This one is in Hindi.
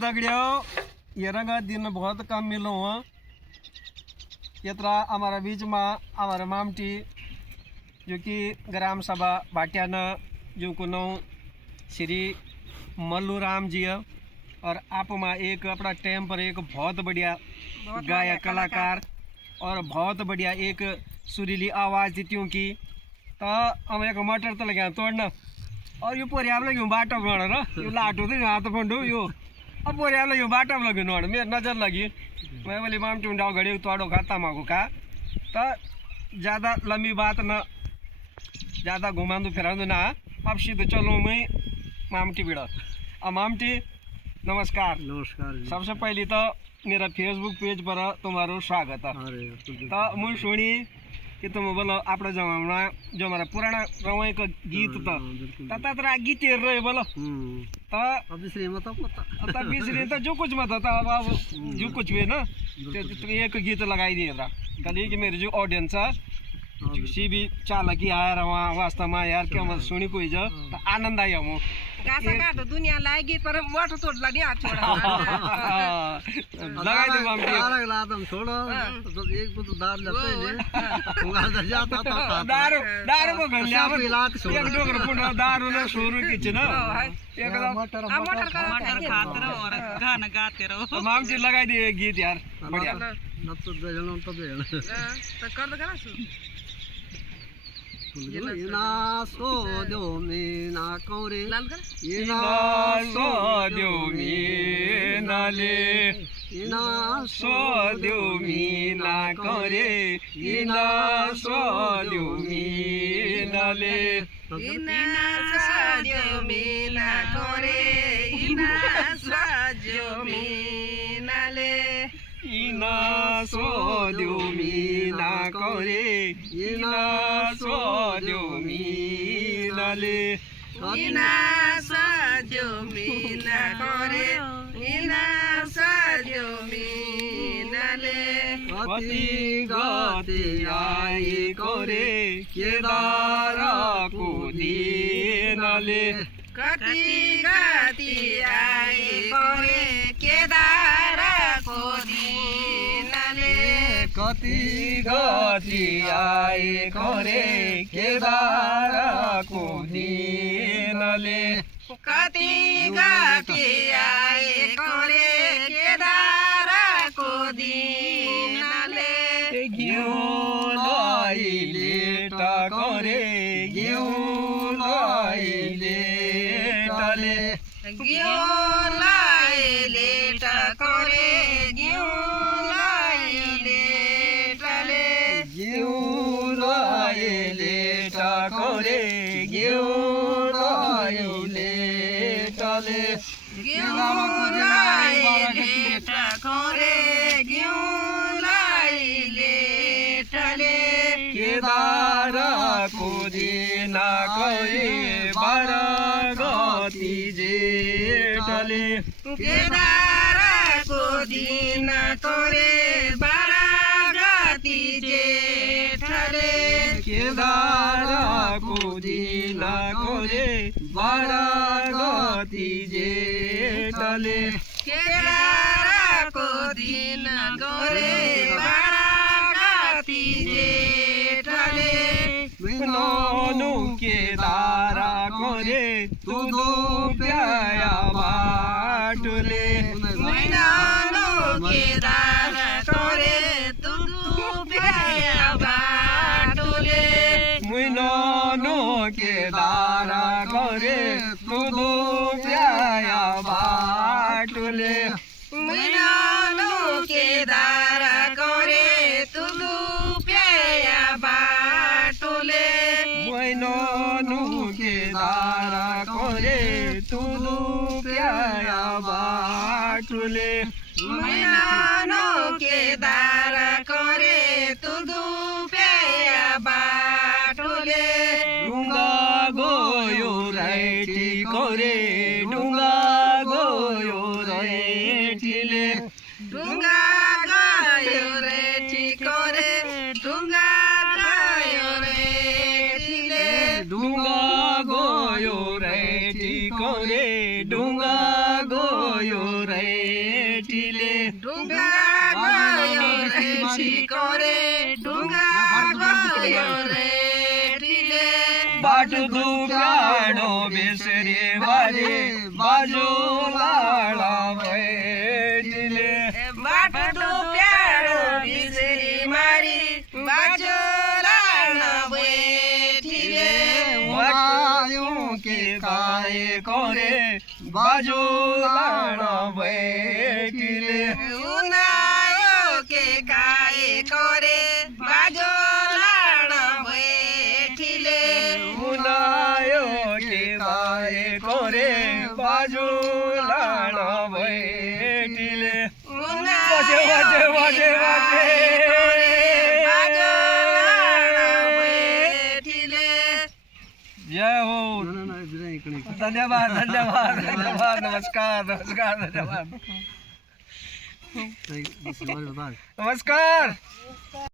दगड़ियों ये रंगा दिन बहुत कम मिलो हुआ यत्रा हमारा बीच में हमारा मामटी जो कि ग्राम सभा भाटियाना जो को नौ श्री मल्लू राम जी है और आप में एक अपना टाइम पर एक बहुत बढ़िया गायक कलाकार और बहुत बढ़िया एक सुरीली आवाज़ दी की तो हम एक मटर तो लगे तोड़ना और यो पोरी आप लगे बाटो बना यो लाटो तो हाथ फंडो यो अब पोरी आप लगे बाटो में लगे नोड़ मेरे नजर लगी मैं बोली माम टूंडाओ घड़ी तोड़ो खाता मागो का तो ज़्यादा लंबी बात न ज़्यादा घुमांदू फिरांदू ना अब सीधे चलो मैं मामटी बिड़ा अब मामटी नमस्कार। नमस्कार। सबसे पहले तो मेरा फेसबुक पेज पर तुम्हारा स्वागत है। तो मुझे सुनी कि तुम बोलो अपना जमाना जो हमारा पुराना रवाई का गीत था ततरा गीत रहे बोलो तो अब बिसरी तो जो कुछ मत था अब जो कुछ भी ना एक गीत लगाई दिया था कल कि मेरी जो ऑडियंस है सी भी चालकी आया रहा वास्तव में यार क्या मत सुनी कोई जो तो आनंद आया मो गासा का तो दुनिया लाएगी पर मोटर तोड़ लगी हाथ छोड़ा लगाई दे हम अलग लादम छोड़ो तो एक तो दार लगते हैं उंगा जाता था दारू दारू को घर ले एक डोकर पुंडा दारू ने शुरू की ना एक मटर खाते रहो और गाना गाते रहो माम जी लगाई दे गीत यार बढ़िया न तो जनो तो कर दो गाना सुन इना सो दो मीना कौरे इना सो दो मीना ले इना सो दो मीना कौरे इना सो दो मीना ले इना सो मीना करे इना सो मीना ले इना सो दो मीना करे इना सो दो मीना ले इना सो मीना करे इना सो मीना ले कति गति आई करे केदारा को दीनले कति गति आई करे केदारा को दीनले कति गति आई करे केदारा को दीनले कति गति आई करे केदारा को दीनले घिउ लेटा करे घिउ लेटले घिउ लेटा करे घिउ लेटले घिउ लेटा करे घिउ लेटले घिउ लेटा करे घिउ लेटले केदारा को दीना करे बारा गति जेठले केदारा को दीन करे बारा गति जेठले केदारा को दीना करे बारा गति जेठले केदारा को दीन करे बारा गति जेठले नोनु केदारा करे तुदो प्याया बाटुले मैनानो केदारा करे तुदु प्याया बाटुले मुइनो केदारा करे तुदो प्याया बाटुले मैनानो केदारा करे तुदु प्याया बाटुले मुइनो केदारा करे तुदो प्याया बाटुले मैनानो केदारा करे तुदु प्याया बाटुले डुंगा गोयो राइटी करे डुंगा गोयो राइटीले डुंगा गयो रे ठिकोरे डुंगा गयो रे ठिले डुंगा गोयो रे ठिकोरे डुंगा गोयो रेटिले ढुङ्गा गयो रेटीको रे ढुङ्गा गयो रेटीले बाटो दुप्याडो बेसरी बारे बाजो लाडा बैठिले बाटो डुब्याडो बिसरी मारी बाजो लाड बैठिले उनायो के गाए करे बाजो लाडा बैठिले उनायो के गाए करे बाजो लाड बैठिले उनायो के गाए करे बाजो लाडा बैठिले वाजे वाजे वाजे वाजे बाजो लाड बैठिले जय हो इकडे धन्यवाद धन्यवाद धन्यवाद नमस्कार नमस्कार धन्यवाद बता नमस्कार